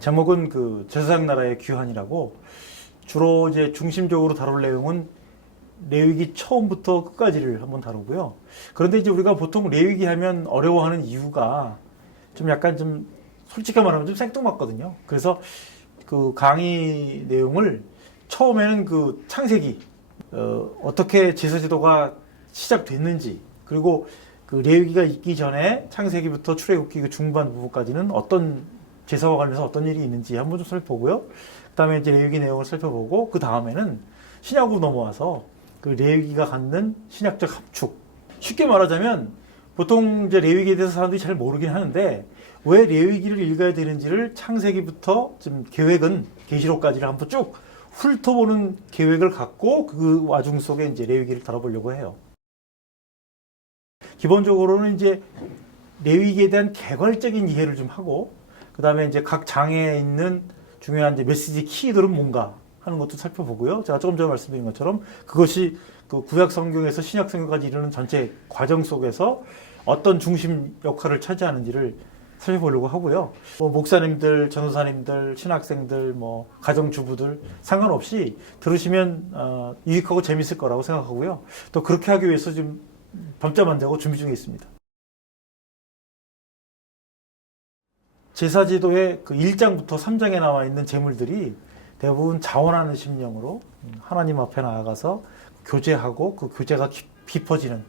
제목은 그 제사장 나라의 귀환이라고 주로 이제 중심적으로 다룰 내용은 레위기 처음부터 끝까지를 한번 다루고요. 그런데 이제 우리가 보통 레위기 하면 어려워하는 이유가 좀 약간 좀 솔직히 말하면 좀 생뚱맞거든요. 그래서 그 강의 내용을 처음에는 그 창세기 어, 어떻게 제사제도가 시작됐는지 그리고 그 레위기가 있기 전에 창세기부터 출애굽기 그 중반 부분까지는 어떤 제사와 관련해서 어떤 일이 있는지 한번 좀 살펴보고요. 그 다음에 이제 레위기 내용을 살펴보고 그 다음에는 신약으로 넘어와서 그 레위기가 갖는 신약적 합축. 쉽게 말하자면 보통 이제 레위기에 대해서 사람들이 잘 모르긴 하는데 왜 레위기를 읽어야 되는지를 창세기부터 지금 계획은 계시록까지를 한번 쭉 훑어보는 계획을 갖고 그 와중 속에 이제 레위기를 다뤄보려고 해요. 기본적으로는 이제 레위기에 대한 개괄적인 이해를 좀 하고 그 다음에 이제 각 장에 있는 중요한 이제 메시지 키들은 뭔가 하는 것도 살펴보고요. 제가 조금 전에 말씀드린 것처럼 그것이 그 구약 성경에서 신약 성경까지 이르는 전체 과정 속에서 어떤 중심 역할을 차지하는지를 살펴보려고 하고요. 뭐 목사님들, 전도사님들, 신학생들, 뭐 가정주부들 상관없이 들으시면 어, 유익하고 재밌을 거라고 생각하고요. 또 그렇게 하기 위해서 지금 밤잠 안 자고 준비 중에 있습니다. 제사지도의 그 1장부터 3장에 나와 있는 제물들이 대부분 자원하는 심령으로 하나님 앞에 나아가서 교제하고 그 교제가 깊- 깊어지는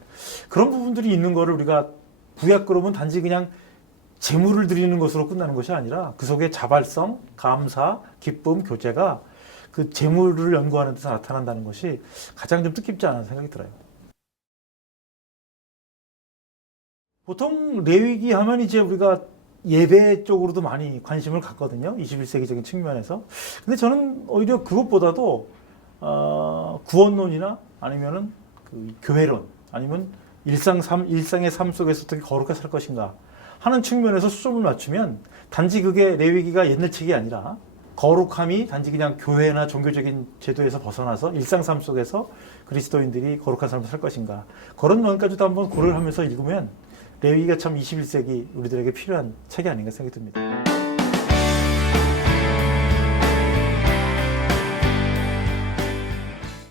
그런 부분들이 있는 거를 우리가 그러면 단지 그냥 제물을 드리는 것으로 끝나는 것이 아니라 그 속에 자발성, 감사, 기쁨, 교제가 그 제물을 연구하는 데서 나타난다는 것이 가장 좀 뜻깊지 않은 생각이 들어요. 보통 레위기 하면 이제 우리가 예배 쪽으로도 많이 관심을 갖거든요. 21세기적인 측면에서. 근데 저는 오히려 그것보다도 어, 구원론이나 아니면은 그 교회론 아니면 일상 삶 일상의 삶 속에서 어떻게 거룩하게 살 것인가 하는 측면에서 수점을 맞추면 단지 그게 레위기가 옛날 책이 아니라 거룩함이 단지 그냥 교회나 종교적인 제도에서 벗어나서 일상 삶 속에서 그리스도인들이 거룩한 삶을 살 것인가 그런 면까지도 한번 고려를 하면서 읽으면 레위기가 참 21세기 우리들에게 필요한 책이 아닌가 생각이 듭니다.